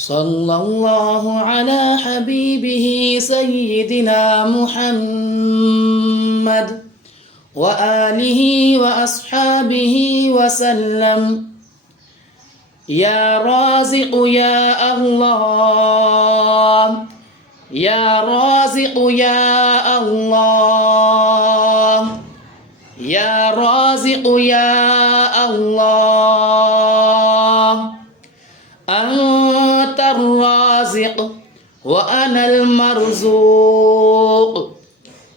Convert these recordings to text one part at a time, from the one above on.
صلى الله على حبيبه سيدنا محمد وآله وأصحابه وسلم. يا رازق يا الله، يا رازق يا الله، يا رازق يا الله. أنت الرازق وأنا المرزوق،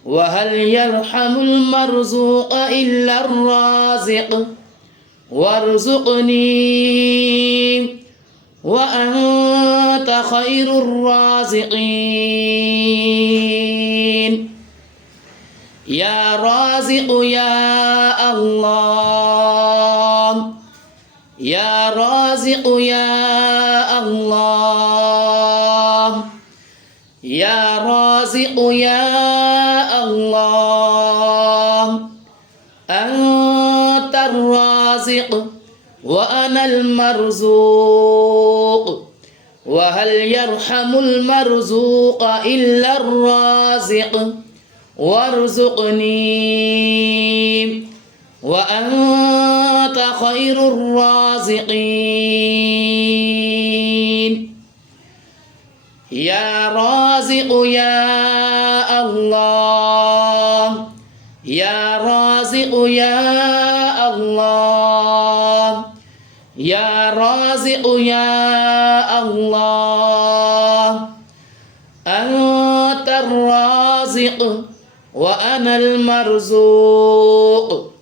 وهل يرحم المرزوق إلا الرازق. وارزقني وأنت خير الرازقين. يا رازق يا الله، يا رازق يا الله، يا رازق يا الله. أنت الرازق وأنا المرزوق، وهل يرحم المرزوق إلا الرازق. وارزقني وأنت خير الرازقين. يا رازق يا الله، يا رازق يا الله، يا رازق يا الله. أنت الرازق وأنا المرزوق،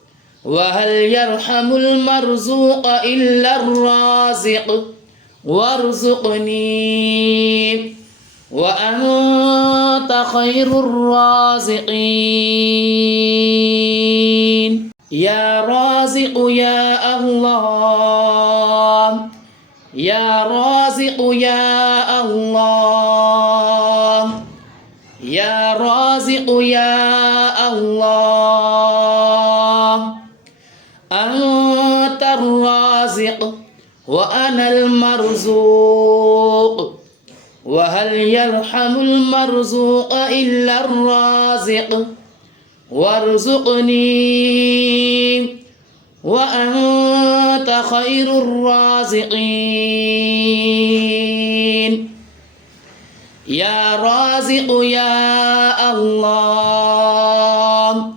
وهل يرحم المرزوق إلا الرازق. وارزقني وأنت خير الرازقين. يا رازق يا الله، يا رازق يا الله، يا رازق يا الله. أنت الرازق وأنا المرزوق، وهل يرحم المرزوق إلا الرازق. وارزقني وأنت خير الرازقين. يا رازق يا الله،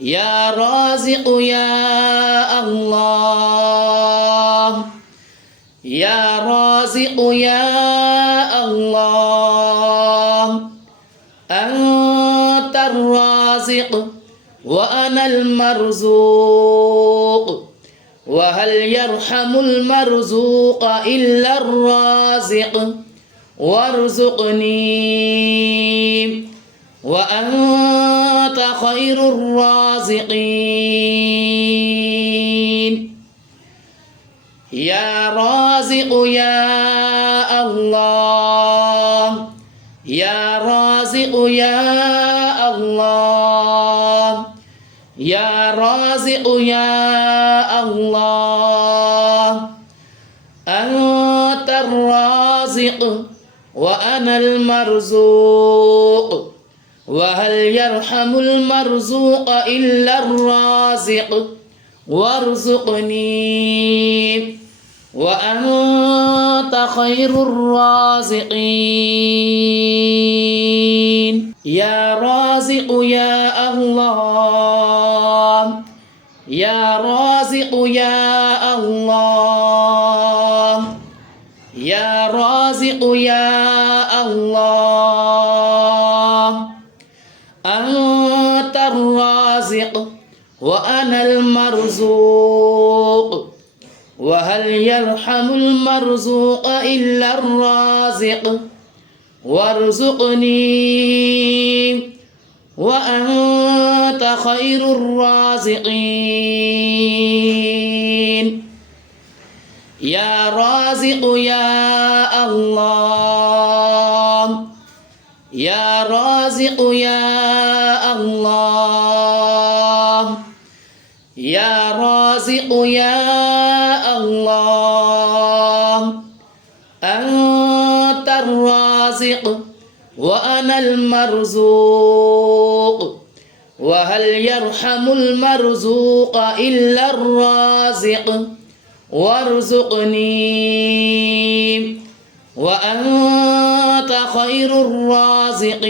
يا رازق يا الله، يا رازق يا الله. أنت الرازق وأنا المرزوق، وهل يرحم المرزوق إلا الرازق. وارزقني وأنت خير الرازقين. يا رازق يا الله، يا رازق يا الله، يا رازق يا الله. أنت الرازق وأنا المرزوق، وهل يرحم المرزوق إلا الرازق. وارزقني وأنت خير الرازقين. يا رازق يا الله، يا رازق يا الله، يا رازق يا الله. أنت الرازق وأنا المرزوق، وهل يرحم المرزوق إلا الرازق. وارزقني وأنت خير الرازقين. يا رازق يا الله، يا رازق يا الله، يا رازق يا الله. الرازق وأنا المرزوق وهل يرحم المرزوق إلا الرازق وارزقني وأنت خير الرازقين